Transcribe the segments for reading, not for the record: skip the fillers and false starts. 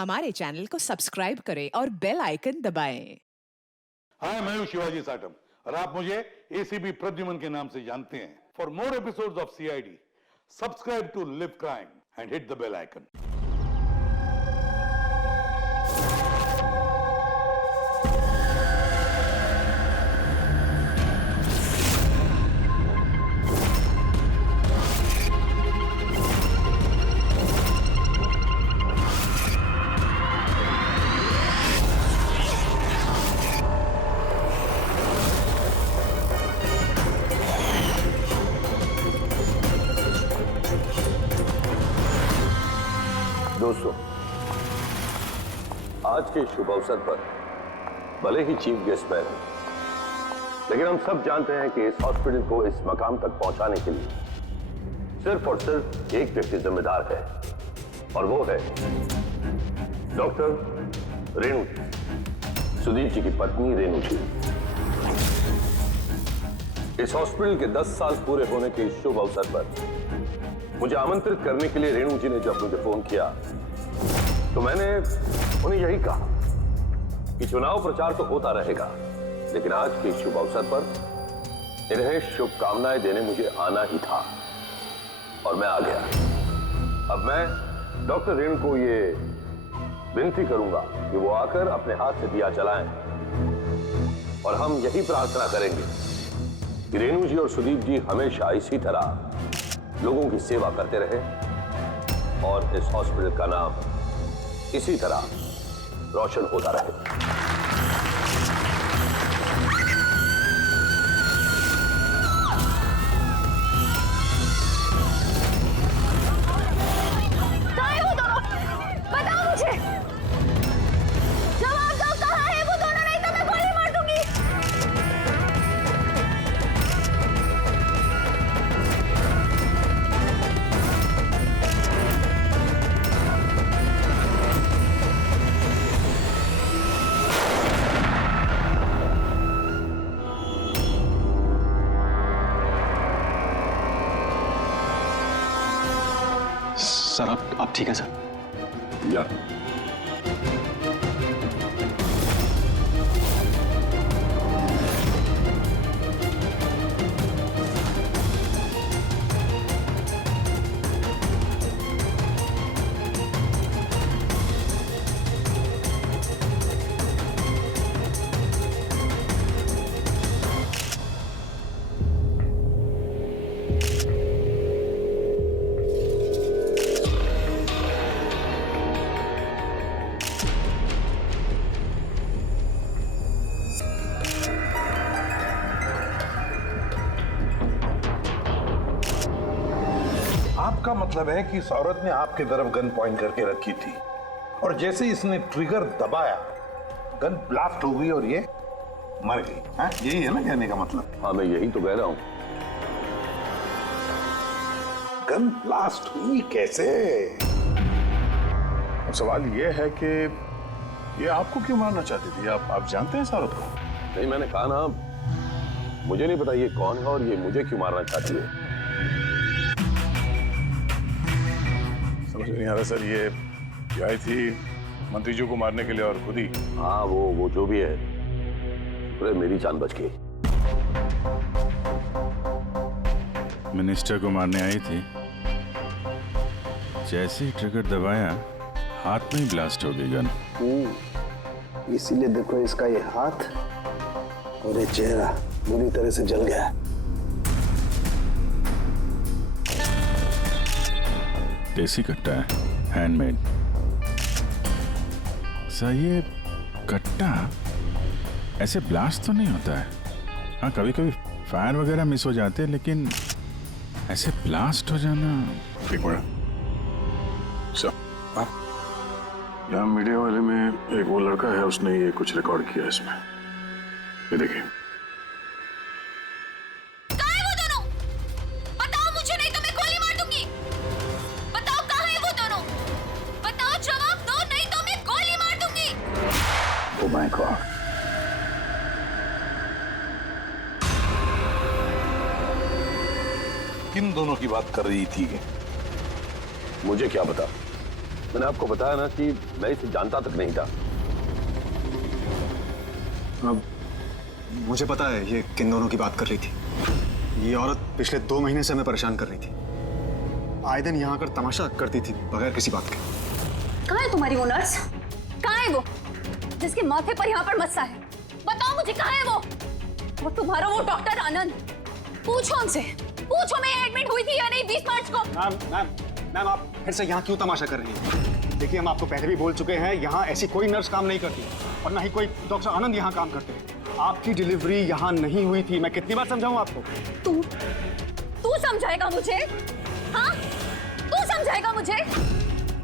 हमारे चैनल को सब्सक्राइब करें और बेल आइकन दबाएं। हाय, मैं हूं शिवाजी साटम और आप मुझे एसीपी प्रद्युमन के नाम से जानते हैं। For more episodes of CID, subscribe to live crime and hit the bell icon. दोस्तों, आज के शुभ अवसर पर भले ही चीफ गेस्ट मैं हूं, लेकिन हम सब जानते हैं कि इस हॉस्पिटल को इस मकाम तक पहुंचाने के लिए सिर्फ और सिर्फ एक व्यक्ति जिम्मेदार है, और वो है डॉक्टर रेणु जी, सुदीप जी की पत्नी रेणु जी। इस हॉस्पिटल के 10 साल पूरे होने के इस शुभ अवसर पर मुझे आमंत्रित करने के लिए रेणु जी ने जब मुझे फोन किया तो मैंने उन्हें यही कहा कि चुनाव प्रचार तो होता रहेगा, लेकिन आज के शुभ अवसर पर इन्हें शुभकामनाएं देने मुझे आना ही था, और मैं आ गया। अब मैं डॉक्टर रेणु को ये विनती करूंगा कि वो आकर अपने हाथ से दिया जलाएं, और हम यही प्रार्थना करेंगे कि रेणु जी और सुदीप जी हमेशा इसी तरह लोगों की सेवा करते रहे और इस हॉस्पिटल का नाम इसी तरह रोशन होता रहे। सर आप ठीक है सर? या आपका मतलब है कि इस औरत ने आपकी तरफ गन पॉइंट करके रखी थी, और जैसे इसने ट्रिगर दबाया गन ब्लास्ट हो गई और ये मर गई। हाँ, यही है ना कहने का मतलब? हाँ, मैं यही तो कह रहा हूं। गन ब्लास्ट हुई कैसे? अब सवाल ये है कि ये आपको क्यों मारना चाहती थी? आप जानते हैं इस औरत को? नहीं, मैंने कहा ना, मुझे नहीं पता ये कौन है और ये मुझे क्यों मारना चाहती है। समझ नहीं आ रहा सर। ये आई थी मंत्री जी को मारने के लिए और खुद ही। हाँ, वो जो भी है, शुक्र है मेरी जान बच गई। मिनिस्टर को मारने आई थी, जैसे ही ट्रिगर दबाया हाथ में ही ब्लास्ट हो गई गन। इसीलिए देखो इसका ये हाथ और ये चेहरा बुरी तरह से जल गया है। देसी कट्टा है, हैंडमेड। सर, ये कट्टा ऐसे ब्लास्ट तो नहीं होता है। हाँ, कभी कभी फायर वगैरह मिस हो जाते हैं, लेकिन ऐसे ब्लास्ट हो जाना। एक मिनट सर, यहाँ मीडिया वाले में एक वो लड़का है, उसने ये कुछ रिकॉर्ड किया इसमें। ये देखिए। माय गॉड, किन दोनों की बात कर रही थी? मुझे क्या पता, मैंने आपको बताया ना कि मैं इसे जानता तक नहीं था। अब मुझे पता है ये किन दोनों की बात कर रही थी। ये औरत पिछले 2 महीने से हमें परेशान कर रही थी। आए दिन यहाँ आकर तमाशा करती थी बगैर किसी बात के। कहाँ है तुम्हारी वो नर्स? कहाँ है वो जिसके माथे पर यहाँ पर मस्सा है? बताओ मुझे, कहाँ है वो तुम्हारा वो डॉक्टर आनंद? पूछो उनसे, पूछो मैं एडमिट हुई थी या नहीं 20 मार्च को। मैम आप फिर से यहाँ क्यों तमाशा कर रही हैं? देखिए हम आपको पहले भी बोल चुके हैं, यहाँ ऐसी कोई नर्स काम नहीं करती और ना ही कोई डॉक्टर आनंद यहाँ काम करते हैं। आपकी डिलीवरी यहाँ नहीं हुई थी। मैं कितनी बार समझाऊं आपको? तू समझाएगा मुझे? हाँ, तू समझाएगा मुझे?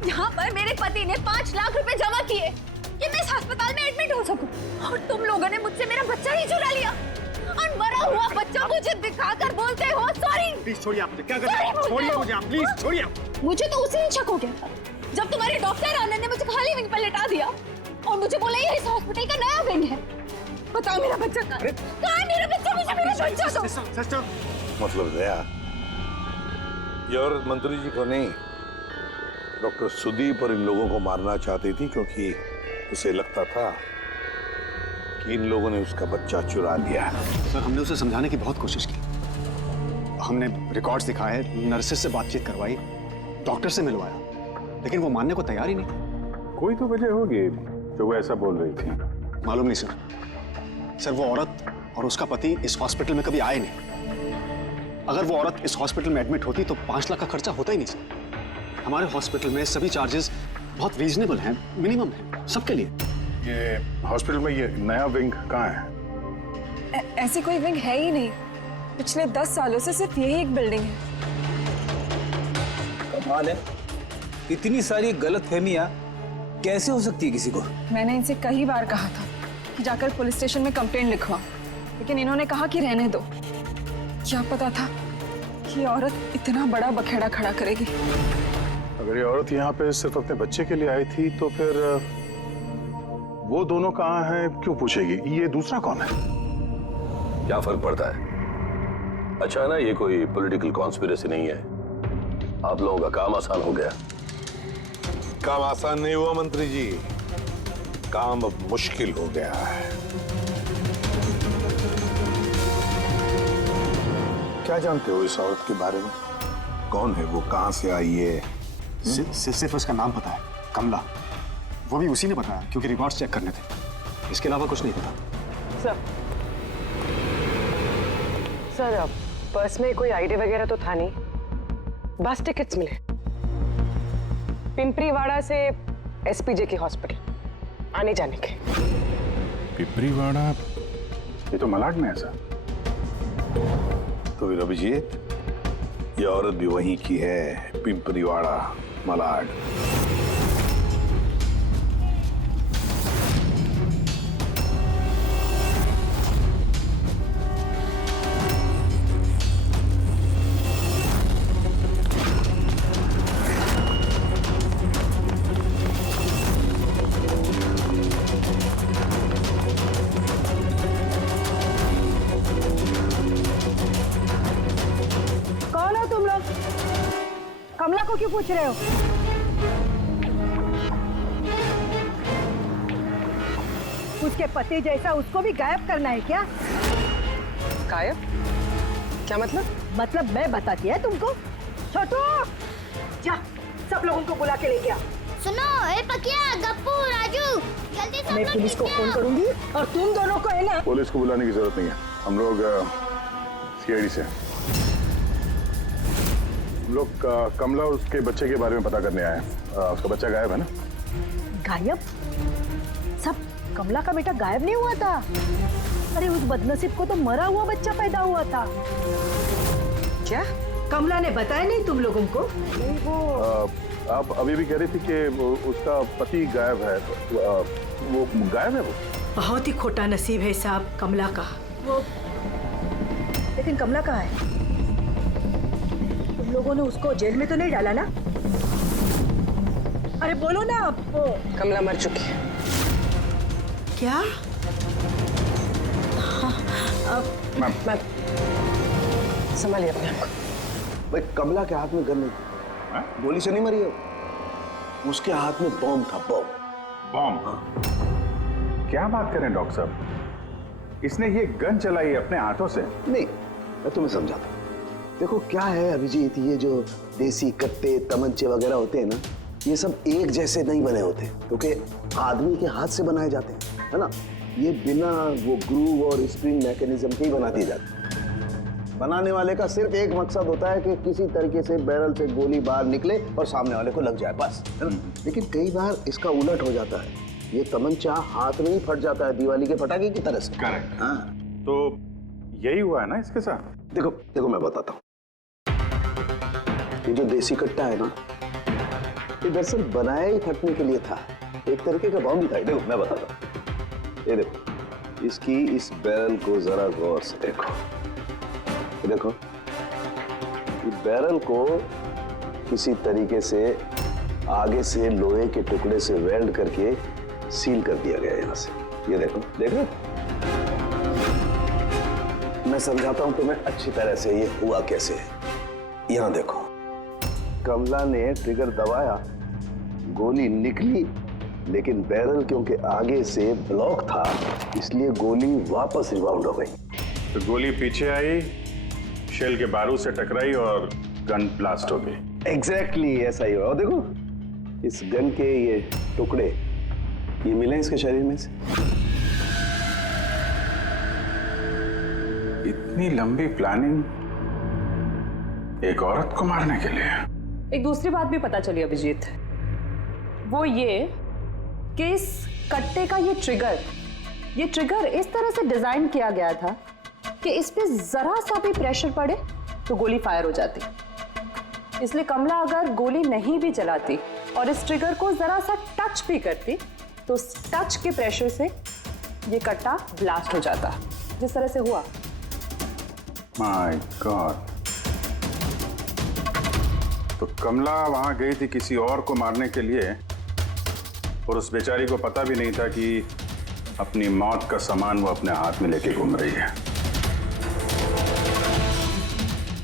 यहाँ पर मेरे पति ने 5 लाख रुपए जमा किए कि मैं इस अस्पताल में एडमिट हो सकूं, और तुम लोगों ने मुझसे मेरा बच्चा ही चुरा लिया और मरा हुआ बच्चा मुझे दिखाकर बोलते हो सॉरी। प्लीज छोड़िए, आप मुझे क्या कर रहे हैं? छोड़िए मुझे आप, प्लीज छोड़िए। मुझे तो उसी दिन शक हो गया था जब तुम्हारे डॉक्टर आनंद ने मुझे खाली विंग पर लेटा दिया और मुझे बोला ये इस हॉस्पिटल का नया विंग है। बताओ मेरा बच्चा कहाँ है? मेरा बच्चा? मुझे मेरा बच्चा दो। सिस्टर, मतलब दया, ये औरत मंत्री जी को नहीं, डॉक्टर सुदीप और इन लोगों को मारना चाहती थी, क्योंकि उसे लगता था कि इन लोगों ने उसका बच्चा चुरा लिया। सर हमने उसे समझाने की बहुत कोशिश की। हमने रिकॉर्ड्स दिखाए, नर्सेस से बातचीत करवाई, डॉक्टर से मिलवाया, लेकिन वो मानने को तैयार ही नहीं। कोई तो वजह होगी जो वो ऐसा बोल रही थी। मालूम नहीं सर। सर वो औरत और उसका पति इस हॉस्पिटल में कभी आए नहीं। अगर वो औरत इस हॉस्पिटल में एडमिट होती तो 5 लाख का खर्चा होता ही नहीं सर। हमारे हॉस्पिटल में सभी चार्जेस बहुत रीजनेबल हैं, मिनिमम है सबके लिए। ये हॉस्पिटल में ये नया विंग कहाँ है? ऐसी कोई विंग है ही नहीं। पिछले 10 सालों से सिर्फ यही एक बिल्डिंग है। कमाल है, इतनी सारी गलतफहमियां कैसे हो सकती है किसी को? मैंने इनसे कई बार कहा था कि जाकर पुलिस स्टेशन में कंप्लेंट लिखवा, लेकिन इन्होंने कहा कि रहने दो। क्या पता था कि औरत इतना बड़ा बखेड़ा खड़ा करेगी। अगर ये औरत यहाँ पे सिर्फ अपने बच्चे के लिए आई थी तो फिर वो दोनों कहाँ हैं क्यों पूछेगी? ये दूसरा कौन है? क्या फर्क पड़ता है? अच्छा है ना, ये कोई पॉलिटिकल कॉन्स्पिरेसी नहीं है। आप लोगों का काम आसान हो गया। काम आसान नहीं हुआ मंत्री जी, काम अब मुश्किल हो गया है। क्या जानते हो इस औरत के बारे में? कौन है वो, कहां से आई है? सिर्फ उसका नाम पता है, कमला। वो भी उसी ने बताया क्योंकि रिकॉर्ड्स चेक करने थे। इसके अलावा कुछ नहीं पता। सर पर्स में कोई आईडी वगैरह तो था नहीं, बस टिकट्स मिले पिंपरीवाड़ा से एसपीजे के हॉस्पिटल आने जाने के। पिपरीवाड़ा? ये तो मलाड में है सर। तो फिर अभिजीत, ये औरत भी वहीं की है, पिंपरीवाड़ा, मलाड। कमला को क्यों पूछ रहे हो? उसके पति जैसा उसको भी गायब करना है क्या? गायब? क्या मतलब? मतलब मैं बताती है तुमको। छोटू, जा सब लोगों को बुला के लेके आ। सुनो, ए पकिया, गप्पू, राजू, जल्दी सब मैं लोग पुलिस को नीचे फोन आओ। करूंगी और तुम दोनों को है ना। पुलिस को बुलाने की जरूरत नहीं है, हम लोग सीआईडी से हैं। हम लोग कमला और उसके बच्चे के बारे में पता करने आए हैं। उसका बच्चा गायब है ना? गायब? सब कमला का बेटा गायब नहीं हुआ था। अरे उस बदनसीब को तो मरा हुआ बच्चा पैदा हुआ था। क्या? कमला ने बताया नहीं तुम लोगों को? नहीं वो आप अभी भी कह रही थी कि उसका पति गायब है। वो गायब है? वो बहुत ही खोटा नसीब है साहब कमला का। वो लेकिन कमला कहाँ है? तुम लोगों ने उसको जेल में तो नहीं डाला ना? अरे बोलो ना आप। कमला मर चुकी है। क्या? मैम संभालिए अपने आप को। भाई कमला के हाथ में गन नहीं, गोली से नहीं मरी है। उसके हाथ में बॉम्ब था, बॉम्ब। बॉम्ब? क्या बात करें डॉक्टर साहब, इसने ये गन चलाई अपने हाथों से? नहीं, मैं तुम्हें समझाता हूँ। देखो क्या है अभिजीत, ये जो देसी कट्टे तमंचे वगैरह होते हैं ना, ये सब एक जैसे नहीं बने होते, क्योंकि आदमी के हाथ से बनाए जाते हैं, है ना। ये बिना वो ग्रूव और स्प्रिंग मैकेनिज्म के ही बना दिए जाते हैं। बनाने वाले का सिर्फ एक मकसद होता है कि किसी तरीके से बैरल से गोली बाहर निकले और सामने वाले को लग जाए, बस, है ना। लेकिन कई बार इसका उलट हो जाता है, ये तमंचा हाथ में ही फट जाता है, दिवाली के पटाखे की तरह से। करेक्ट। हाँ, तो यही हुआ है ना इसके साथ? देखो देखो मैं बताता हूँ। ये जो देसी कट्टा है ना, ये दरअसल बनाया ही फटने के लिए था, एक तरीके का बॉम्ब ही था। देखो मैं बताता हूँ, ये देखो, इसकी इस बैरल को जरा गौर से देखो, ये देखो, ये बैरल को किसी तरीके से आगे से लोहे के टुकड़े से वेल्ड करके सील कर दिया गया है यहाँ से। ये देखो, देखो, मैं समझाता हूँ तुम्हें अच्छी तरह से ये हुआ कैसे है। यहाँ देखो, कमला ने ट्रिगर दबाया, गोली निकली, लेकिन बैरल क्योंकि आगे से ब्लॉक था, इसलिए गोली वापस रिबाउंड हो गई। तो गोली पीछे आई, शेल के बारूद से टकराई और गन ब्लास्ट हो गई। एग्जैक्टली ऐसा ही हुआ। और देखो, इस गन के ये टुकड़े ये मिले इसके शरीर में से। इतनी लंबी प्लानिंग एक औरत को मारने के लिए? एक दूसरी बात भी पता चली अभिजीत, वो ये कि इस कट्टे का ये ट्रिगर इस तरह से डिजाइन किया गया था कि इस पे जरा सा भी प्रेशर पड़े तो गोली फायर हो जाती। इसलिए कमला अगर गोली नहीं भी चलाती और इस ट्रिगर को जरा सा टच भी करती तो उस टच के प्रेशर से ये कट्टा ब्लास्ट हो जाता, जिस तरह से हुआ। My God. तो कमला वहां गई थी किसी और को मारने के लिए, और उस बेचारी को पता भी नहीं था कि अपनी मौत का सामान वो अपने हाथ में लेके घूम रही है।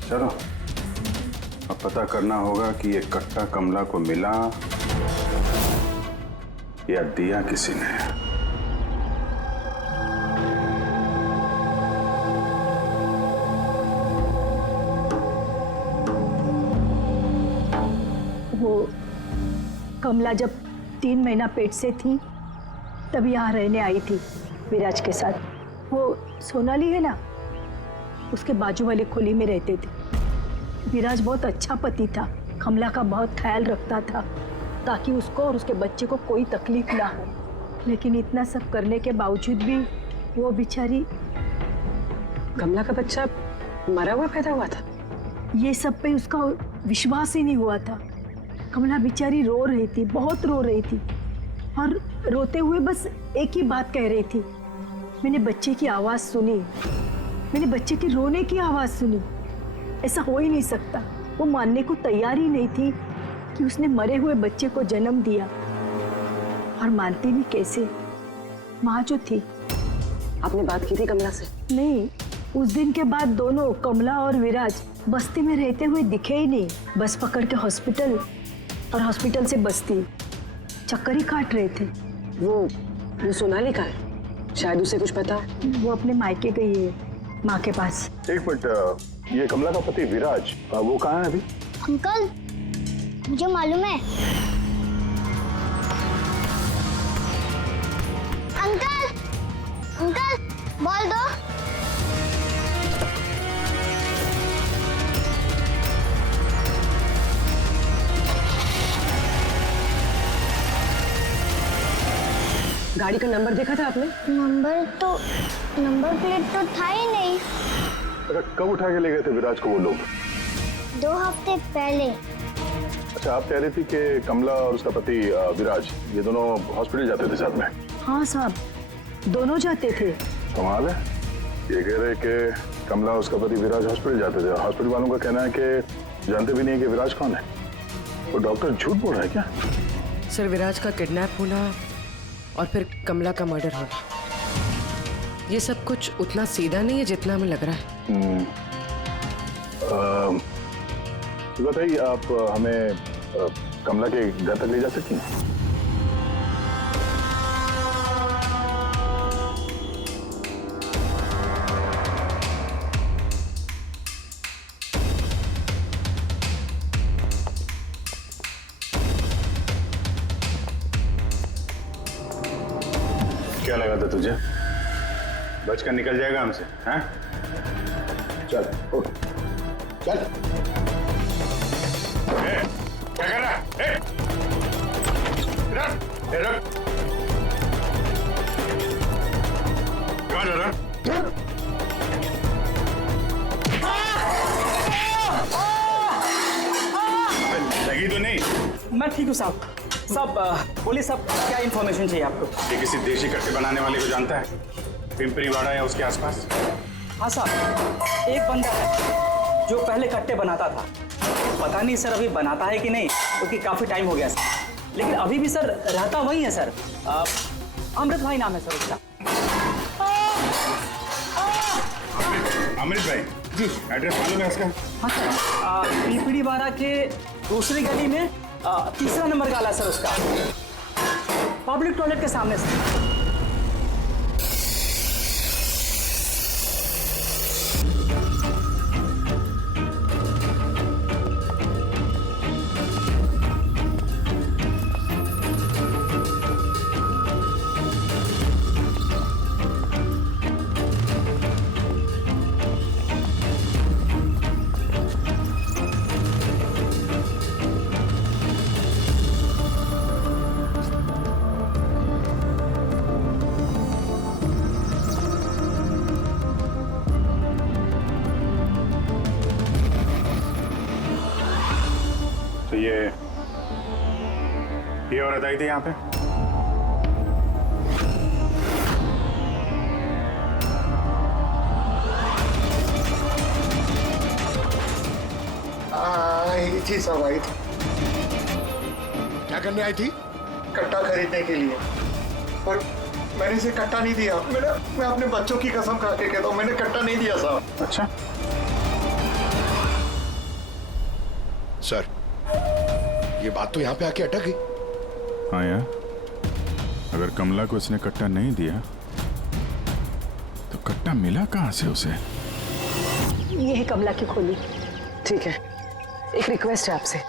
चलो अब पता करना होगा कि ये कट्टा कमला को मिला या दिया किसी ने। वो कमला जब 3 महीना पेट से थी तब यहाँ रहने आई थी विराज के साथ। वो सोनाली है ना, उसके बाजू वाली खोली में रहते थे। विराज बहुत अच्छा पति था, कमला का बहुत ख्याल रखता था ताकि उसको और उसके बच्चे को कोई तकलीफ ना हो। लेकिन इतना सब करने के बावजूद भी वो बेचारी। कमला का बच्चा मरा हुआ पैदा हुआ था? ये सब पे उसका विश्वास ही नहीं हुआ था। कमला बेचारी रो रही थी, बहुत रो रही थी, और रोते हुए बस एक ही बात कह रही थी, मैंने बच्चे की आवाज़ सुनी, मैंने बच्चे की रोने की आवाज़ सुनी। ऐसा हो ही नहीं सकता। वो मानने को तैयार ही नहीं थी कि उसने मरे हुए बच्चे को जन्म दिया, और मानती भी कैसे। माँ जो थी। आपने बात की थी कमला से? नहीं, उस दिन के बाद दोनों, कमला और विराज, बस्ती में रहते हुए दिखे ही नहीं। बस पकड़ के हॉस्पिटल, और हॉस्पिटल से बस्ती, चक्कर ही काट रहे थे। वो सोनाली का है, शायद उसे कुछ पता। वो अपने मायके गई है, माँ के पास। एक मिनट, ये कमला का पति विराज, वो कहाँ है अभी? अंकल, मुझे मालूम है। अंकल, अंकल, बॉल दो। गाड़ी का नंबर देखा था आपने? नंबर प्लेट तो था ही नहीं। अच्छा, कब उठा के ले गए थे विराज को वो लोग? 2 हफ्ते पहले। अच्छा, आप कह रही थी कि कमला और उसका पति विराज, ये दोनों हॉस्पिटल जाते थे साथ में? हाँ साहब, दोनों जाते थे। कमाल है, ये कह रहे कि कमला और उसका पति विराज हॉस्पिटल जाते थे। हॉस्पिटल वालों का कहना है कि जानते भी नहीं कि विराज कौन है। वो डॉक्टर झूठ बोल रहा है क्या? सर, विराज का किडनैप होना और फिर कमला का मर्डर होना, ये सब कुछ उतना सीधा नहीं है जितना हमें लग रहा है। बताइए, आप हमें कमला के घर तक ले जा सकती हैं? क्या लगा था तुझे? बचकर निकल जाएगा हमसे? हैं? चल उठ, चल। क्या कर रहा है? रख, रख। कहाँ जा रहा? लगी तो नहीं? मैं ठीक हूँ साहब। साहब बोलिए साहब, क्या इन्फॉर्मेशन चाहिए आपको? ये किसी देशी कट्टे बनाने वाले को जानता है? पिंपरीवाड़ा या उसके आसपास? हाँ साहब, एक बंदा है जो पहले कट्टे बनाता था। पता नहीं सर अभी बनाता है कि नहीं, क्योंकि काफी टाइम हो गया सर। लेकिन अभी भी सर रहता वही है सर। अमृत भाई नाम है सर उसका। अमृत भाई जी, एड्रेस मालूम है उसका? हाँ सर, पिंपरीवाड़ा के दूसरी गली में तीसरा नंबर गाला सर उसका, पब्लिक टॉयलेट के सामने सर। तो ये औरत आई थी यहाँ पे? आई थी सब आई थी। क्या करने आई थी? कट्टा खरीदने के लिए, पर मैंने इसे कट्टा नहीं दिया। मैं अपने बच्चों की कसम खा के कहता हूँ, मैंने कट्टा नहीं दिया साहब। अच्छा सर, ये बात तो यहाँ पे आके अटक गई। हाँ यार, अगर कमला को इसने कट्टा नहीं दिया तो कट्टा मिला कहाँ से उसे? ये है कमला की खोली। ठीक है, एक रिक्वेस्ट है आपसे,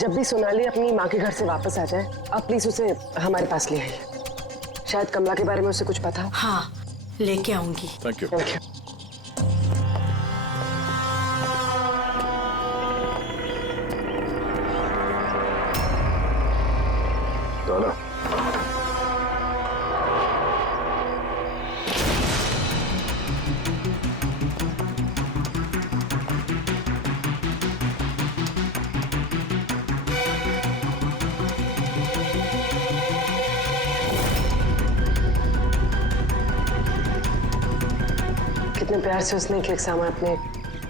जब भी सोनाली अपनी माँ के घर से वापस आ जाए, आप प्लीज उसे हमारे पास ले आइए। शायद कमला के बारे में उसे कुछ पता हो। हाँ, लेके आऊंगी। Thank you. Thank you. चलो। कितने प्यार से उसने एक सामान अपने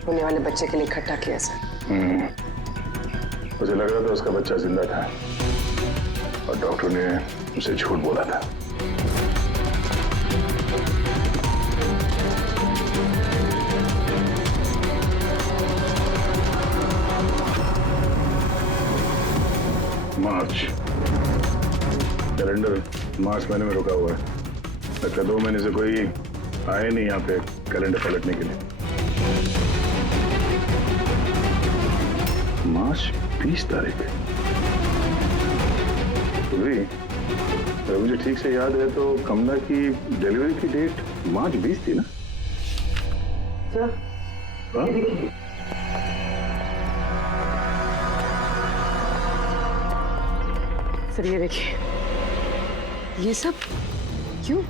होने वाले बच्चे के लिए इकट्ठा किया सर। मुझे लग रहा था उसका बच्चा जिंदा था और डॉक्टर ने उसे झूठ बोला था। मार्च कैलेंडर मार्च महीने में रुका हुआ है। लगता 2 महीने से कोई आए नहीं यहाँ पे कैलेंडर पलटने के लिए। मार्च 20 तारीख तो भी अगर मुझे ठीक से याद है तो कमला की डिलीवरी की डेट मार्च 20 थी ना? सर, सर ये देखिए, ये सब क्यों?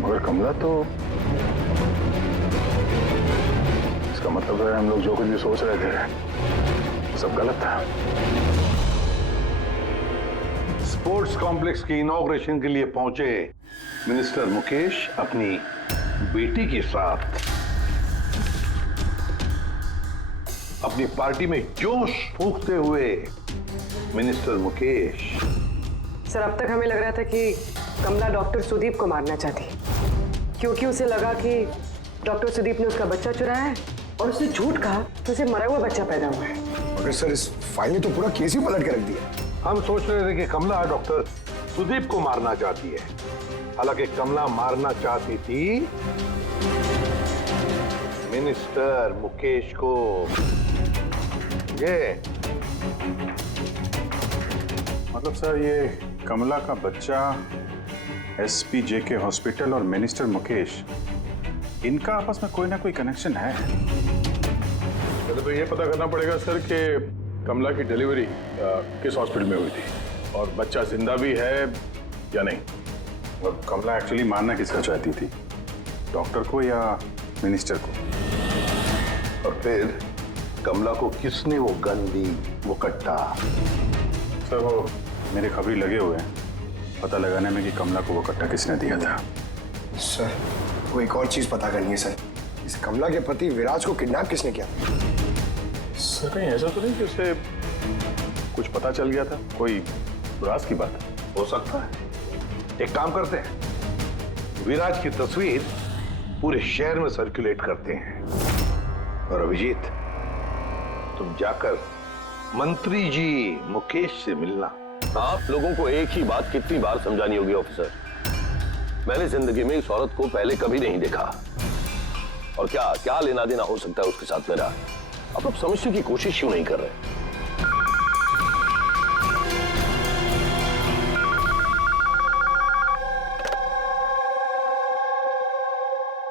मगर कमला तो, इसका मतलब है हम लोग जो कुछ भी सोच रहे थे सब गलत था। स्पोर्ट्स कॉम्प्लेक्स की इनॉग्रेशन के लिए पहुंचे मिनिस्टर मुकेश अपनी बेटी के साथ अपनी पार्टी में जोश फूंकते हुए। मिनिस्टर मुकेश, सर अब तक हमें लग रहा था कि कमला डॉक्टर सुदीप को मारना चाहती, क्योंकि उसे लगा कि डॉक्टर सुदीप ने उसका बच्चा चुराया है और उसने झूठ कहा तो उसे मरा हुआ बच्चा पैदा हुआ है। मगर सर इस फाइल ने तो पूरा केस ही पलट के रख दिया। हम सोच रहे थे कि कमला डॉक्टर सुदीप को मारना चाहती है, हालांकि कमला मारना चाहती थी मिनिस्टर मुकेश को। ये मतलब सर ये कमला का बच्चा एसपी जेके हॉस्पिटल और मिनिस्टर मुकेश, इनका आपस में कोई ना कोई कनेक्शन है। पहले तो ये पता करना पड़ेगा सर कि कमला की डिलीवरी किस हॉस्पिटल में हुई थी और बच्चा जिंदा भी है या नहीं। और कमला एक्चुअली मारना किसका चाहती थी, डॉक्टर को या मिनिस्टर को? और फिर कमला को किसने वो गन दी, वो कट्टा? सर वो मेरे खबरी लगे हुए हैं पता लगाने में कि कमला को वो कट्टा किसने दिया था। सर वो एक और चीज पता करनी है सर, इस कमला के पति विराज को किडनैप किसने किया? सर कहीं ऐसा तो नहीं कि उसे कुछ पता चल गया था, कोई राज की बात? हो सकता है। एक काम करते हैं, विराज की तस्वीर पूरे शहर में सर्कुलेट करते हैं और अभिजीत तुम जाकर मंत्री जी मुकेश से मिलना। आप लोगों को एक ही बात कितनी बार समझानी होगी ऑफिसर, मैंने जिंदगी में इस औरत को पहले कभी नहीं देखा और क्या क्या लेना देना हो सकता है उसके साथ मेरा, आप लोग समझने की कोशिश क्यों नहीं कर रहे?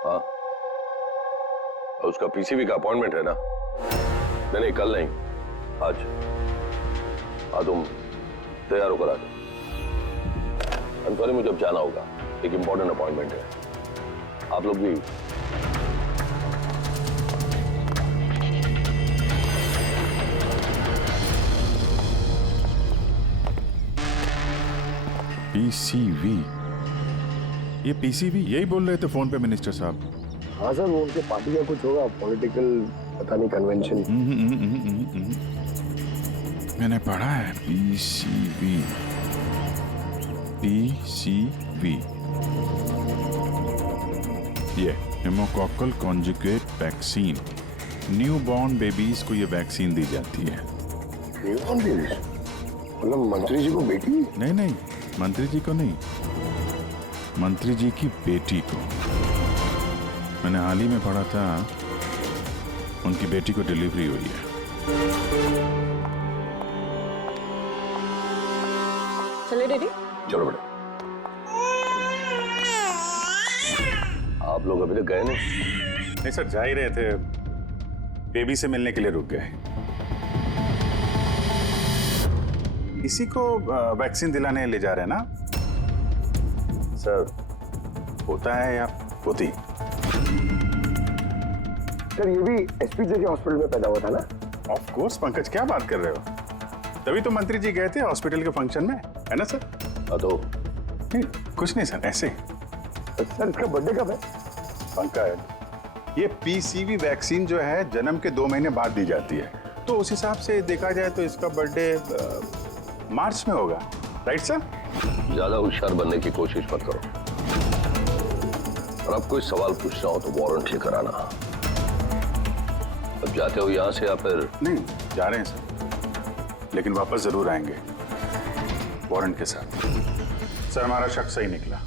हाँ उसका पीसीबी का अपॉइंटमेंट है ना? नहीं कल नहीं, आज। हाँ तुम तैयार होकर आ जाओ। सॉरी मुझे अब जाना होगा, एक इंपॉर्टेंट अपॉइंटमेंट है। आप लोग भी पीसीवी, ये पीसीवी यही बोल रहे थे फोन पे मिनिस्टर साहब। हाँ सर वो उनके पार्टी का कुछ होगा, पॉलिटिकल पता नहीं कन्वेंशन। मैंने पढ़ा है पीसीवी, पीसीवी ये pneumococcal conjugate vaccine, new born babies को ये वैक्सीन दी जाती है। New born babies? मतलब मंत्री जी को बेटी? नहीं मंत्री जी को नहीं, मंत्री जी की बेटी को। मैंने हाल ही में पढ़ा था उनकी बेटी को डिलीवरी हुई है। चले डैडी? चलो बेटा। आप लोग अभी तक गए नहीं सर, जा ही रहे थे, बेबी से मिलने के लिए रुक गए। इसी को वैक्सीन दिलाने ले जा रहे हैं ना सर? होता है या होती? सर ये भी एसपी जेके हॉस्पिटल में पैदा हुआ था ना? ऑफ कोर्स पंकज, क्या बात कर रहे हो? तभी तो मंत्री जी गए थे हॉस्पिटल के फंक्शन में, है ना सर? तो नहीं कुछ नहीं सर, ऐसे। सर इसका बर्थडे कब है? पंकज ये पीसीवी वैक्सीन जो है जन्म के 2 महीने बाद दी जाती है, तो उस हिसाब से देखा जाए तो इसका बर्थडे मार्च में होगा, राइट सर? ज्यादा होशियार बनने की कोशिश मत करो, और अब कोई सवाल पूछना हो तो वारंट लेकर आना। अब जाते हो यहां से या फिर? नहीं जा रहे हैं सर, लेकिन वापस जरूर आएंगे वारंट के साथ। सर हमारा शक सही निकला,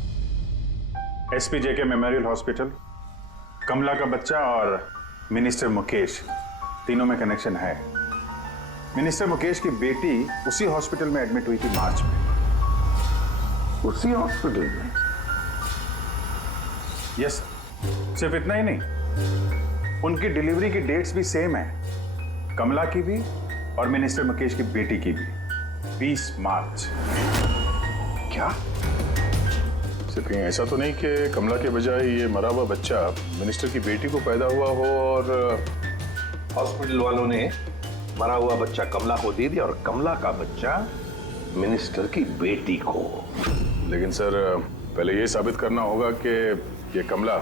एसपी जेके मेमोरियल हॉस्पिटल, कमला का बच्चा और मिनिस्टर मुकेश, तीनों में कनेक्शन है। मिनिस्टर मुकेश की बेटी उसी हॉस्पिटल में एडमिट हुई थी मार्च में। उसी हॉस्पिटल में? यस, सिर्फ इतना ही नहीं, उनकी डिलीवरी की डेट्स भी सेम है, कमला की भी और मिनिस्टर मुकेश की बेटी की भी, 20 मार्च। क्या? सिर्फ कहीं ऐसा तो नहीं कि कमला के बजाय ये मरा हुआ बच्चा मिनिस्टर की बेटी को पैदा हुआ हो और हॉस्पिटल वालों ने मरा हुआ बच्चा कमला को दे दिया और कमला का बच्चा मिनिस्टर की बेटी को? लेकिन सर पहले ये साबित करना होगा कि ये कमला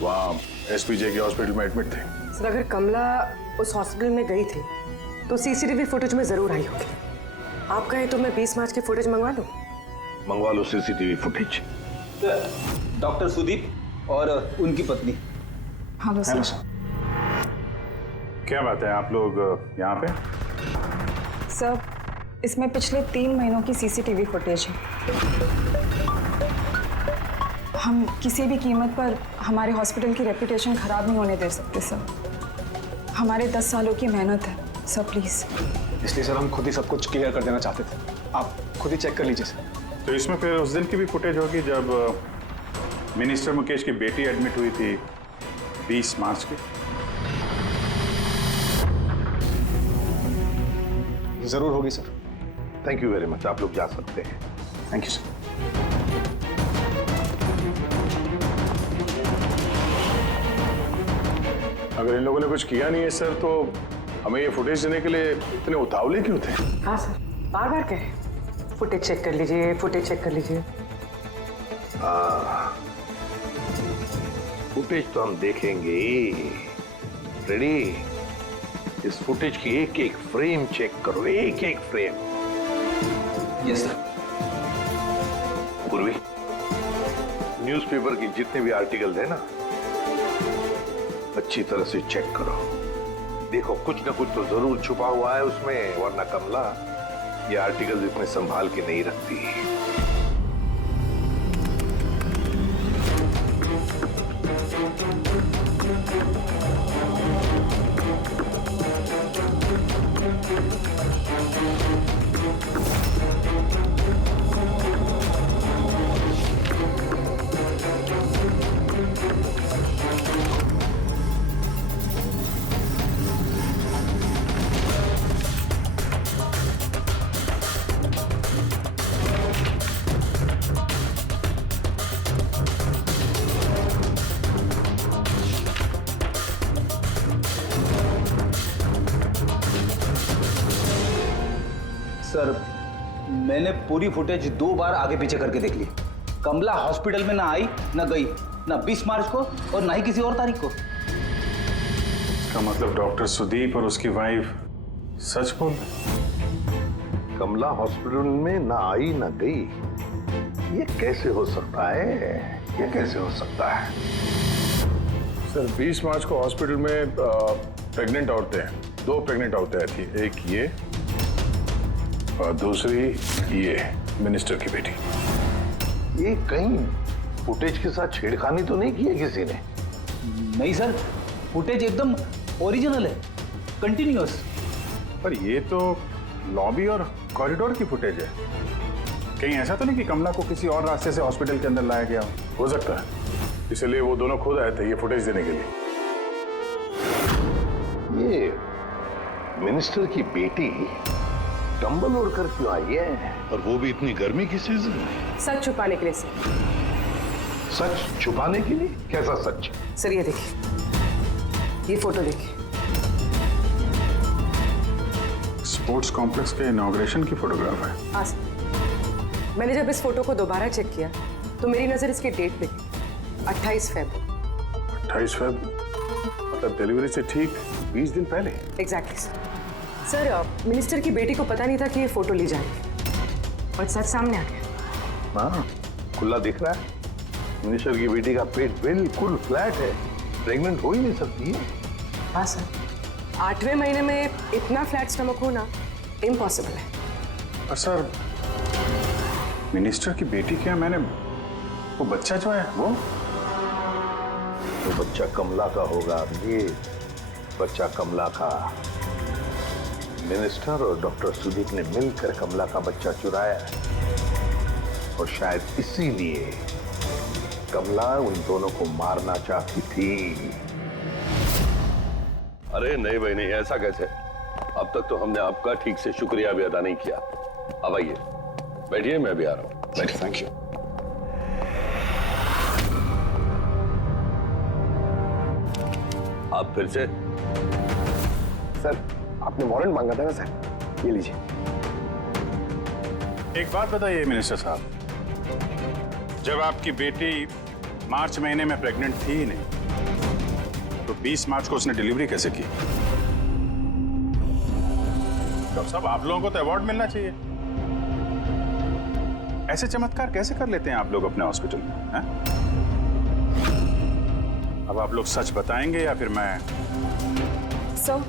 वहाँ एसपीजे के हॉस्पिटल में एडमिट थे। सर अगर कमला उस हॉस्पिटल में गई थी तो सीसीटीवी फुटेज में जरूर आई होगी। आप कहें तो मैं 20 मार्च की फुटेज मंगवा लूं? मंगवा लो सीसीटीवी फुटेज। डॉक्टर सुदीप और उनकी पत्नी। हाँ बस क्या बात है, आप लोग यहाँ पे? सर, इसमें पिछले 3 महीनों की सीसीटीवी फुटेज है। हम किसी भी कीमत पर हमारे हॉस्पिटल की रेपुटेशन खराब नहीं होने दे सकते सर। हमारे 10 सालों की मेहनत है सर, प्लीज। इसलिए सर हम खुद ही सब कुछ क्लियर कर देना चाहते थे। आप खुद ही चेक कर लीजिए सर। तो इसमें फिर उस दिन की भी फुटेज होगी जब मिनिस्टर मुकेश की बेटी एडमिट हुई थी 20 मार्च की। जरूर होगी sir. Thank you very much, आप लोग जा सकते हैं। Thank you sir. अगर इन लोगों ने कुछ किया नहीं है सर, तो हमें ये फुटेज देने के लिए इतने उतावले क्यों थे? हाँ सर, बार बार कहे फुटेज चेक कर लीजिए, फुटेज चेक कर लीजिए। फुटेज तो हम देखेंगे। रेडी? इस फुटेज की एक एक फ्रेम चेक करो, एक एक फ्रेम। Yes sir. पूर्वी, न्यूज़पेपर की जितने भी आर्टिकल है ना, अच्छी तरह से चेक करो। देखो कुछ ना कुछ तो जरूर छुपा हुआ है उसमें, वरना कमला ये आर्टिकल इतने संभाल के नहीं रखती। सर, मैंने पूरी फुटेज 2 बार आगे पीछे करके देख ली। कमला हॉस्पिटल में ना आई ना गई, ना 20 मार्च को और ना ही किसी और तारीख को। इसका मतलब डॉक्टर सुदीप और उसकी वाइफ सच बोल रहे? कमला हॉस्पिटल में ना आई ना गई, ये कैसे हो सकता है? ये कैसे हो सकता है? सर 20 मार्च को हॉस्पिटल में प्रेग्नेंट औरतें, 2 प्रेग्नेंट औरतें थी, एक ये और दूसरी ये मिनिस्टर की बेटी। ये कहीं फुटेज के साथ छेड़खानी तो नहीं की है किसी ने? नहीं सर, फुटेज एकदम ओरिजिनल है, कंटिन्यूअस। पर ये तो लॉबी और कॉरिडोर की फुटेज है। कहीं ऐसा तो नहीं कि कमला को किसी और रास्ते से हॉस्पिटल के अंदर लाया गया हो सकता है, इसलिए वो दोनों खुद आए थे ये फुटेज देने के लिए। ये मिनिस्टर की बेटी कंबल ओढ़ कर क्यों आई है, और वो भी इतनी गर्मी की सीजन में? सच छुपाने के लिए सर। सच छुपाने के लिए? कैसा सच? सर ये देखिए, ये फोटो देखिए। स्पोर्ट्स कॉम्प्लेक्स के इनॉग्रेशन की फोटोग्राफ है। हाँ सर, मैंने जब इस फोटो को दोबारा चेक किया तो मेरी नजर इसकी डेट पे थी, 28 फेब। 28 फेब मतलब डिलीवरी से ठीक 20 दिन पहले। Exactly sir. सर, मिनिस्टर की बेटी को पता नहीं था कि ये फोटो ली जाएगी और सच सामने आ गया। हाँ, खुला दिख रहा है। मिनिस्टर की बेटी का पेट बिल्कुल फ्लैट है, प्रेग्नेंट हो ही नहीं सकती है। हाँ सर, 8वें महीने में इतना फ्लैट स्टमक होना इम्पॉसिबल है। और सर, मिनिस्टर की बेटी क्या, मैंने वो बच्चा जो है वो बच्चा कमला का होगा। ये बच्चा कमला का। मिनिस्टर और डॉक्टर सुदीप ने मिलकर कमला का बच्चा चुराया और शायद इसीलिए कमला उन दोनों को मारना चाहती थी। अरे नहीं भाई नहीं, ऐसा कैसे? अब तक तो हमने आपका ठीक से शुक्रिया भी अदा नहीं किया। अब आइए बैठिए, मैं भी आ रहा हूँ। बैठिए। Thank you. आप फिर से? सर, आपने वारंट मांगा था ना सर, ये लीजिए। एक बात बताइए मिनिस्टर साहब, जब आपकी बेटी मार्च महीने में प्रेग्नेंट थी ही नहीं, तो 20 मार्च को उसने डिलीवरी कैसे की? डॉक्टर साहब, आप लोगों को तो अवार्ड मिलना चाहिए। ऐसे चमत्कार कैसे कर लेते हैं आप लोग अपने हॉस्पिटल में, हैं? अब आप लोग सच बताएंगे या फिर मैं? सर,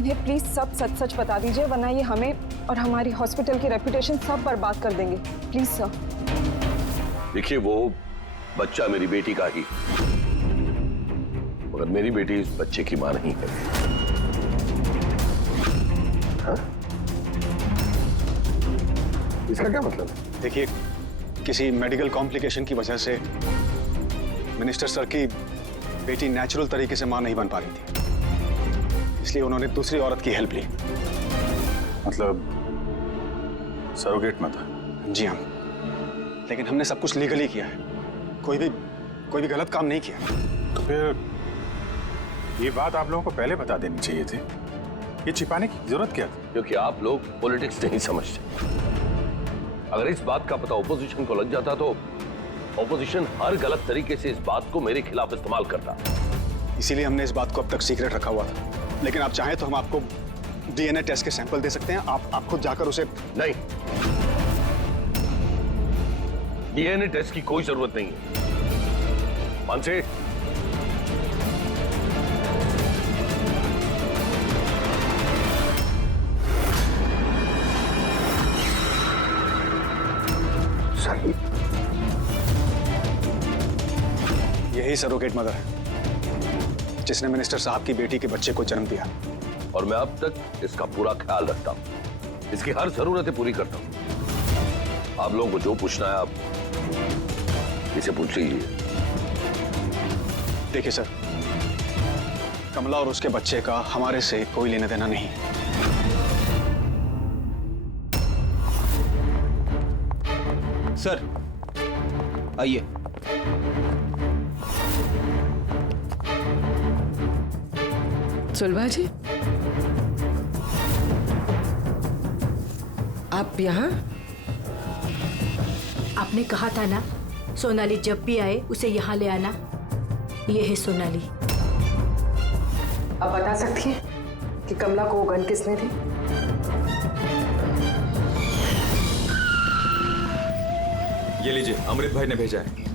इन्हें प्लीज सब सच सच बता दीजिए, वरना ये हमें और हमारी हॉस्पिटल की रेपुटेशन सब बर्बाद कर देंगे। Please sir. देखिए, वो बच्चा मेरी बेटी का ही, मगर मेरी बेटी इस बच्चे की मां नहीं है। हाँ? इसका क्या मतलब है? देखिए, किसी मेडिकल कॉम्प्लिकेशन की वजह से मिनिस्टर सर की बेटी नेचुरल तरीके से मां नहीं बन पा रही थी, इसलिए उन्होंने दूसरी औरत की हेल्प ली। मतलब सरोगेट में था? जी हाँ, लेकिन हमने सब कुछ लीगली किया है, कोई भी गलत काम नहीं किया। तो फिर ये बात आप लोगों को पहले बता देनी चाहिए थी। ये छिपाने की जरूरत क्या थी? क्योंकि आप लोग पॉलिटिक्स नहीं समझते। अगर इस बात का पता ऑपोजिशन को लग जाता तो ऑपोजिशन हर गलत तरीके से इस बात को मेरे खिलाफ इस्तेमाल करता। इसीलिए हमने इस बात को अब तक सीक्रेट रखा हुआ था, लेकिन आप चाहें तो हम आपको डीएनए टेस्ट के सैंपल दे सकते हैं। आप खुद जाकर उसे। नहीं, डीएनए टेस्ट की कोई जरूरत नहीं है। मानसे, यही सरोगेट मदर है जिसने मिनिस्टर साहब की बेटी के बच्चे को जन्म दिया, और मैं अब तक इसका पूरा ख्याल रखता हूं, इसकी हर जरूरतें पूरी करता हूं। आप लोगों को जो पूछना है आप इसे पूछ लीजिए। देखिए सर, कमला और उसके बच्चे का हमारे से कोई लेना देना नहीं। सर आइए। सुलभा जी, आप यहाँ? आपने कहा था ना, सोनाली जब भी आए उसे यहाँ ले आना। ये है सोनाली। आप बता सकती हैं कि कमला को वो गन किसने दी? ये लीजिए, अमृत भाई ने भेजा है।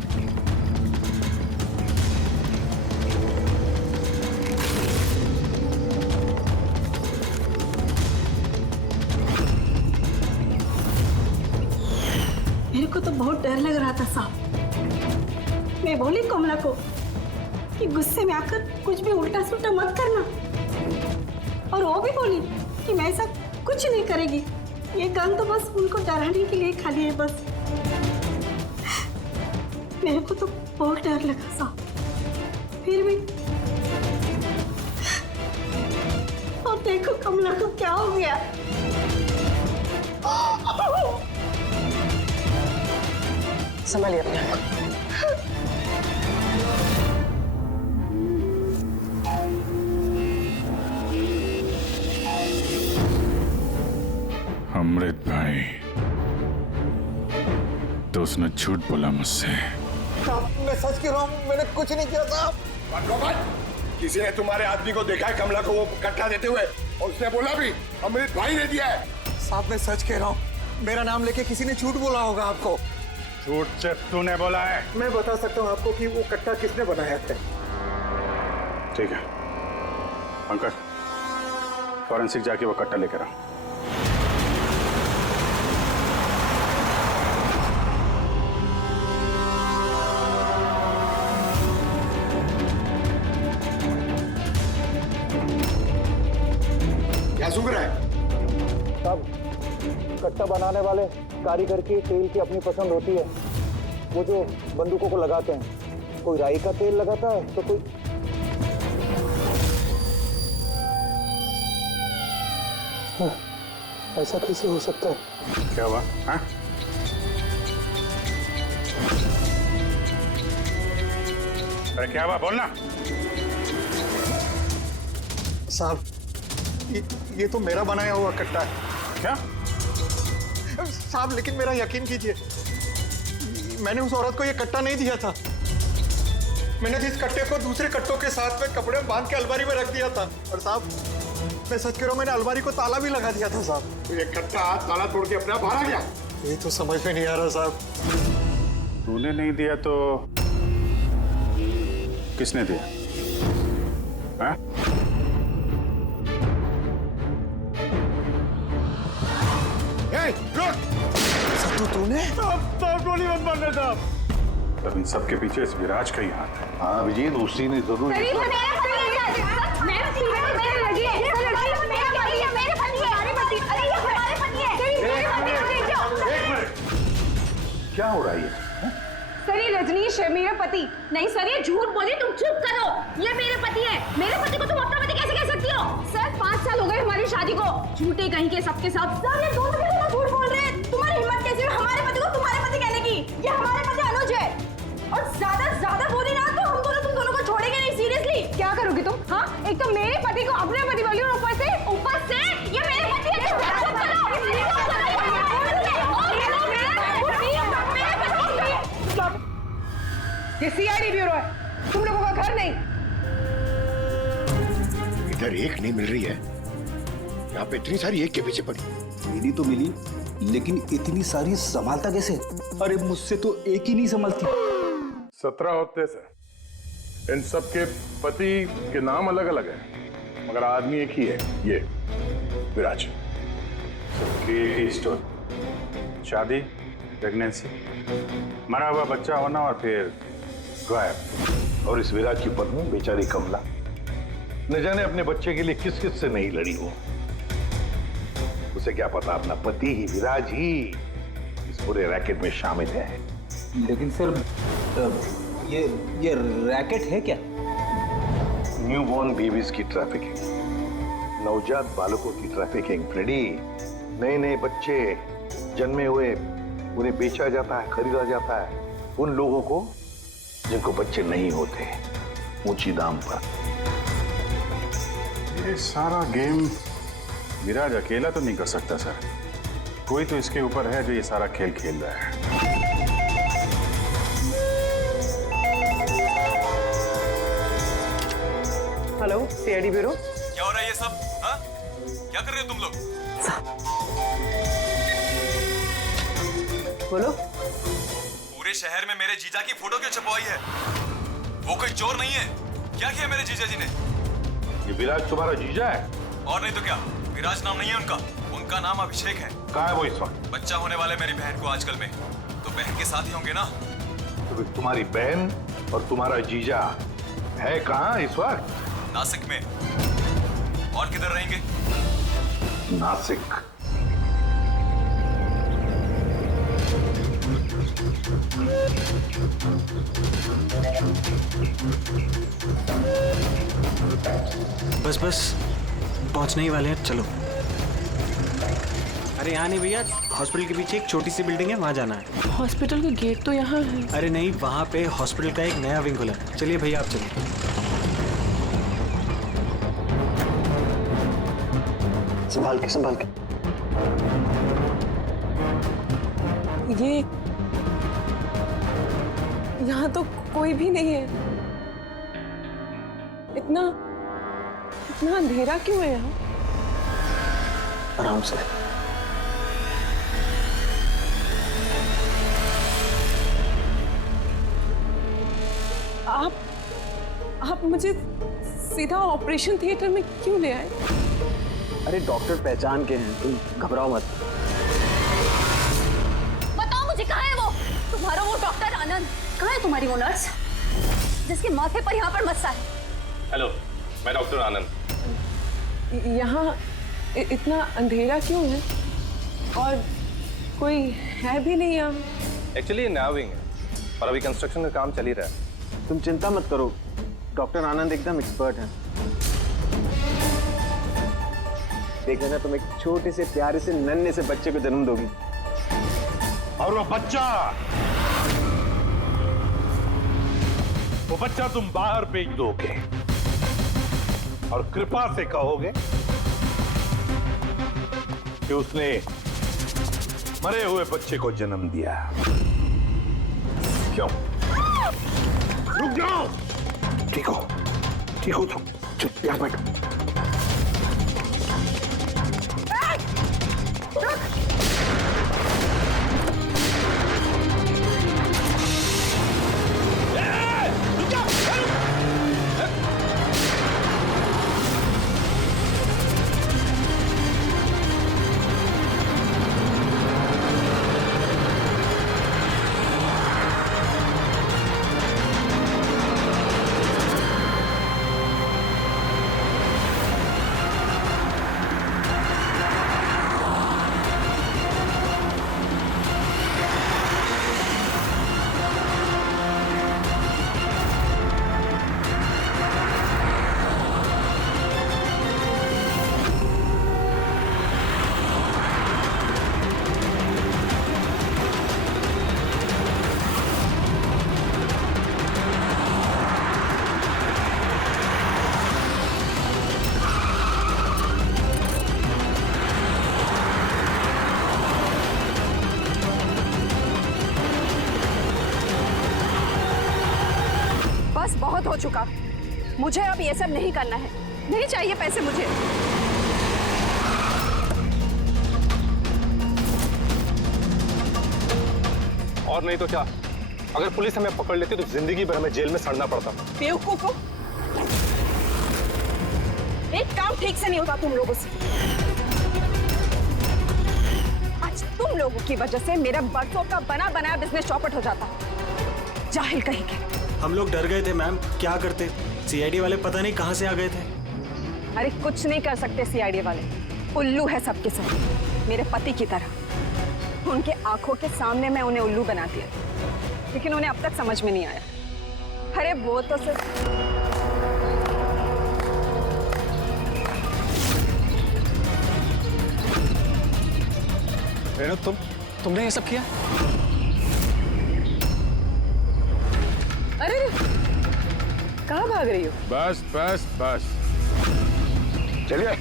मेरे को तो बहुत डर लग रहा था साहब। मैं बोली कमला को कि गुस्से में आकर कुछ भी उल्टा सुल्टा मत करना, और वो भी बोली कि मैं ऐसा कुछ नहीं करेगी। ये गन तो बस उनको डराने के लिए खाली है बस। मेरे को तो बहुत डर लगा साहब, फिर भी। और देखो कमला को क्या हो गया। संभालिए अपने आप। अमृत भाई, तो उसने झूठ बोला मुझसे। मैं सच कह रहा हूँ, मैंने कुछ नहीं किया साहब। किसी ने तुम्हारे आदमी को देखा है कमला को वो कट्टा देते हुए, और उसने बोला भी अमृत भाई ने दिया है। साहब मैं सच कह रहा हूँ, मेरा नाम लेके किसी ने झूठ बोला होगा आपको। झूठ सिर्फ तूने बोला है। मैं बता सकता हूँ आपको कि वो कट्टा किसने बनाया था। ठीक है पंकज, फॉरेंसिक जाके वो कट्टा लेकर आओ। क्या सुन रहा है? साहब, कट्टा बनाने वाले कारीगर की तेल की अपनी पसंद होती है। वो जो बंदूकों को लगाते हैं, कोई राई का तेल लगाता है तो कोई। ऐसा कैसे हो सकता है? क्या हुआ? हाँ? अरे क्या हुआ, बोलना। साहब ये तो मेरा बनाया हुआ कट्टा है। क्या? साहब लेकिन मेरा यकीन कीजिए, मैंने उस औरत को ये कट्टा नहीं दिया था। मैंने इस कट्टे को दूसरे कट्टों के साथ में कपड़े में बांध के अलमारी में रख दिया था। और साहब मैं सच कह रहा हूँ, मैंने अलमारी को ताला भी लगा दिया था साहब। तो ये कट्टा ताला तोड़ के अपने आप बाहर आ गया? ये तो समझ में नहीं आ रहा साहब। तूने नहीं दिया तो किसने दिया? हाँ? तूने? साहब गोली मत मारना साहब। तब इन सबके पीछे इस विराज का ही हाथ है। हाँ अभिजीत, उसी ने जरूर क्या हो रहा है ये? सर ये रजनीश है, मेरा पति। नहीं सर ये झूठ बोले, तुम चुप करो। ये मेरे पति है। मेरे पति को तुम अपना पति कैसे कह सकती हो? सर 5 साल हो गए हमारी शादी को। झूठे कहीं के सबके सब। सर ये दोनों मिलकर झूठ बोल रहे हैं। तुम्हारी हिम्मत कैसे है हमारे पति को तुम्हारे पति कहने की? ये हमारे पति अनुज है। और ज्यादा बोली ना तो हम दोनों तुम दोनों को छोड़ेंगे नहीं। सीरियसली क्या करोगी तुम? हाँ, एक तो मेरे पति को अपने पति बोली और ऊपर से ये मेरे पति है। ये सीआईडी ब्यूरो है, तुम लोगों का घर नहीं। इधर एक नहीं मिल रही है, यहाँ पे इतनी सारी एक के पीछे पड़ी। मिली तो मिली, लेकिन इतनी सारी संभालता कैसे? अरे मुझसे तो एक ही नहीं संभलती। 17 होते सर। इन सब के पति के नाम अलग अलग है, मगर आदमी एक ही है, ये विराज। सबकी स्टोरी, शादी, प्रेगनेंसी, मरा हुआ बच्चा होना और फिर गायब। और इस विराज की पत्नी बेचारी कमला, न जाने अपने बच्चे के लिए किस किस से नहीं लड़ी हो। उसे क्या पता अपना पति ही, विराज ही इस पूरे रैकेट में शामिल है। लेकिन सर ये रैकेट है क्या? न्यूबॉर्न बेबीज की ट्रैफिकिंग, नवजात बालकों की ट्रैफिकिंग। फ्रेडी, नए नए बच्चे जन्मे हुए उन्हें बेचा जाता है, खरीदा जाता है उन लोगों को जिनको बच्चे नहीं होते, ऊंची दाम पर। ये सारा गेम विराज अकेला तो नहीं कर सकता सर। कोई तो इसके ऊपर है जो ये सारा खेल खेल रहा है। Hello CID bureau. क्या हो रहा है ये सब? हाँ? क्या कर रहे हो तुम लोग? बोलो। पूरे शहर में मेरे जीजा की फोटो क्यों छपवाई है? वो कोई चोर नहीं है। क्या किया मेरे जीजा जी ने? ये विराज तुम्हारा जीजा है? और नहीं तो क्या, विराज नाम नहीं है उनका, उनका नाम अभिषेक है। कहाँ है वो इस वक्त? बच्चा होने वाले मेरी बहन को आजकल में, तो बहन के साथ ही होंगे ना। तो फिर तुम्हारी बहन और तुम्हारा जीजा है कहाँ इस वक्त? नासिक में। और किधर रहेंगे? नासिक। बस पहुंचने ही वाले हैं, चलो। अरे यहाँ नहीं भैया, हॉस्पिटल के पीछे एक छोटी सी बिल्डिंग है, वहाँ जाना है। हॉस्पिटल का गेट तो यहाँ है। अरे नहीं, वहाँ पे हॉस्पिटल का एक नया विंग खुला है। चलिए भैया आप चलिए। संभाल के। ये यहाँ तो कोई भी नहीं है। इतना अंधेरा क्यों है यहाँ? आराम से। आप मुझे सीधा ऑपरेशन थिएटर में क्यों ले आए? अरे डॉक्टर पहचान के हैं, तुम घबराओ मत। बताओ मुझे कहाँ है वो? तुम्हारा वो डॉक्टर आनंद कहाँ है? तुम्हारी वो नर्स जिसके माथे पर यहाँ पर मस्सा है? हेलो, मैं डॉक्टर आनंद। यहाँ इतना अंधेरा क्यों है? और कोई है भी नहीं यहाँ? एक्चुअली ये नया विंग है और अभी कंस्ट्रक्शन का काम चल ही रहा है। तुम चिंता मत करो, डॉक्टर आनंद एकदम एक्सपर्ट हैं। देख लेना, तुम एक छोटे से प्यारे से नन्हे से बच्चे को जन्म दोगी। और वो बच्चा तुम बाहर भेज दोगे और कृपा से कहोगे कि उसने मरे हुए बच्चे को जन्म दिया। क्यों? रुक जाओ। ठीक हो तुम, चुप यहाँ बैठो। बहुत हो चुका। मुझे अब ये सब नहीं करना है। नहीं चाहिए पैसे मुझे। और नहीं तो क्या, अगर पुलिस हमें पकड़ लेती तो जिंदगी भर हमें जेल में सड़ना पड़ता। बेवकूफ हो। एक काम ठीक से नहीं होता तुम लोगों से। आज तुम लोगों की वजह से मेरा बरसों का बना बनाया बिजनेस चौपट हो जाता। जाहिल कहीं के। हम लोग डर गए थे मैम, क्या करते? सीआईडी वाले पता नहीं कहां से आ गए थे। अरे कुछ नहीं कर सकते सीआईडी वाले, उल्लू है सबके सब, मेरे पति की तरह। उनके आंखों के सामने मैं उन्हें उल्लू बना दिया, लेकिन उन्हें अब तक समझ में नहीं आया। अरे वो तो सिर्फ रेणु, तुमने ये सब किया? अरे कहाँ भाग रही हो? बस बस बस, चलिए।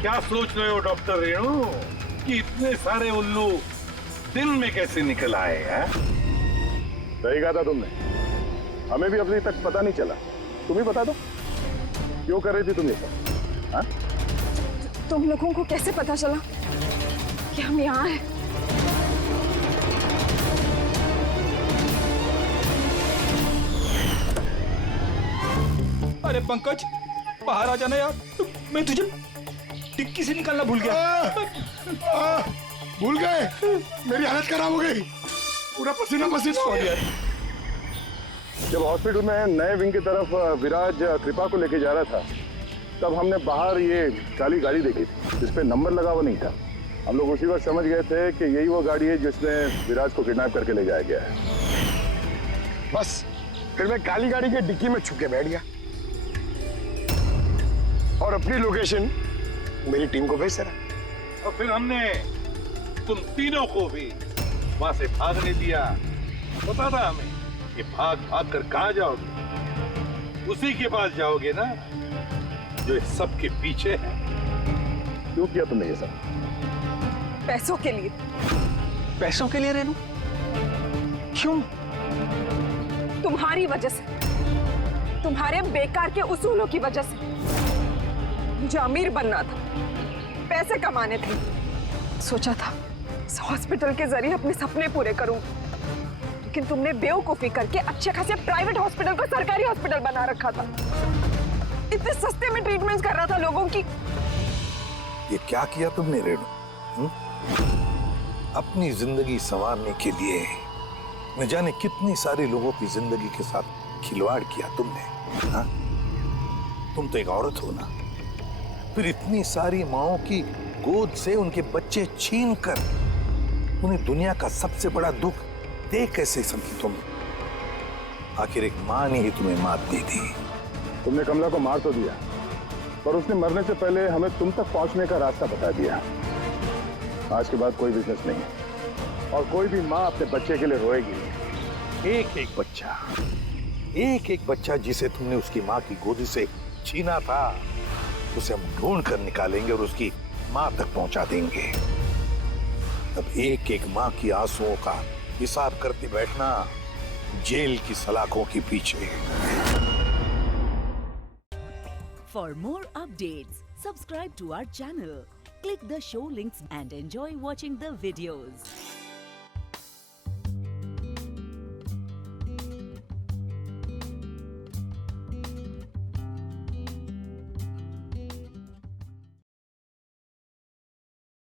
क्या सोच रहे हो डॉक्टर रेणु कि इतने सारे उल्लू दिन में कैसे निकल आए हैं? सही कहा था तुमने, हमें भी अभी तक पता नहीं चला। तुम ही बता दो, क्यों कर रही थी तुम ये सब? हाँ? तुम लोगों को कैसे पता चला कि हम यहाँ हैं? अरे पंकज, बाहर आ जाना यार, मैं तुझे टिक्की से निकालना भूल गया। भूल गए? मेरी हालत खराब हो गई, पूरा पसीना पसीना हो गया। जब हॉस्पिटल में नए विंग की तरफ विराज कृपा को लेके जा रहा था, तब हमने बाहर ये काली गाड़ी देखी थी जिसपे नंबर लगा हुआ नहीं था। हम लोग उसी वक्त समझ गए थे कि यही वो गाड़ी है जिसमें विराज को किडनैप करके ले जाया गया है। बस फिर मैं काली गाड़ी के डिक्की में छुप के बैठ गया और अपनी लोकेशन मेरी टीम को भेज दे। और फिर हमने तुम तीनों को भी वहां से भागने दिया। पता था हमें कि भाग भाग कर कहां जाओगे, उसी के पास जाओगे ना जो इस सब के पीछे है। क्यों किया तुमने ये सब? पैसों के लिए। पैसों के लिए रेणु? क्यों? तुम्हारी वजह से, तुम्हारे बेकार के उसूलों की वजह से। मुझे अमीर बनना था, पैसे कमाने थे। सोचा था इस हॉस्पिटल के जरिए अपने सपने पूरे करूं, लेकिन तुमने बेवकूफी करके अच्छे खासे प्राइवेट हॉस्पिटल को सरकारी हॉस्पिटल बना रखा था। इतने सस्ते में ट्रीटमेंट कर रहा था लोगों की। ये क्या किया तुमने रेणु? अपनी जिंदगी संवारने के लिए न जाने कितनी सारे लोगों की जिंदगी के साथ खिलवाड़ किया तुमने। हाँ? तुम तो एक औरत हो ना, फिर इतनी सारी माओं की गोद से उनके बच्चे छीन कर उन्हें दुनिया का सबसे बड़ा दुख दे कैसे समझी तुम? आखिर एक मां ने ही तुम्हें मात दी थी। तुमने कमला को मार तो दिया, पर उसने मरने से पहले हमें तुम तक पहुंचने का रास्ता बता दिया। आज के बाद कोई बिजनेस नहीं है और कोई भी माँ अपने बच्चे के लिए रोएगी नहीं। एक एक बच्चा जिसे तुमने उसकी माँ की गोदी से छीना था, उसे हम ढूंढ कर निकालेंगे और उसकी माँ तक पहुंचा देंगे। अब एक एक माँ की आंसुओं का हिसाब करते बैठना जेल की सलाखों के पीछे। For more updates, subscribe to our channel, click the show links and enjoy watching the videos.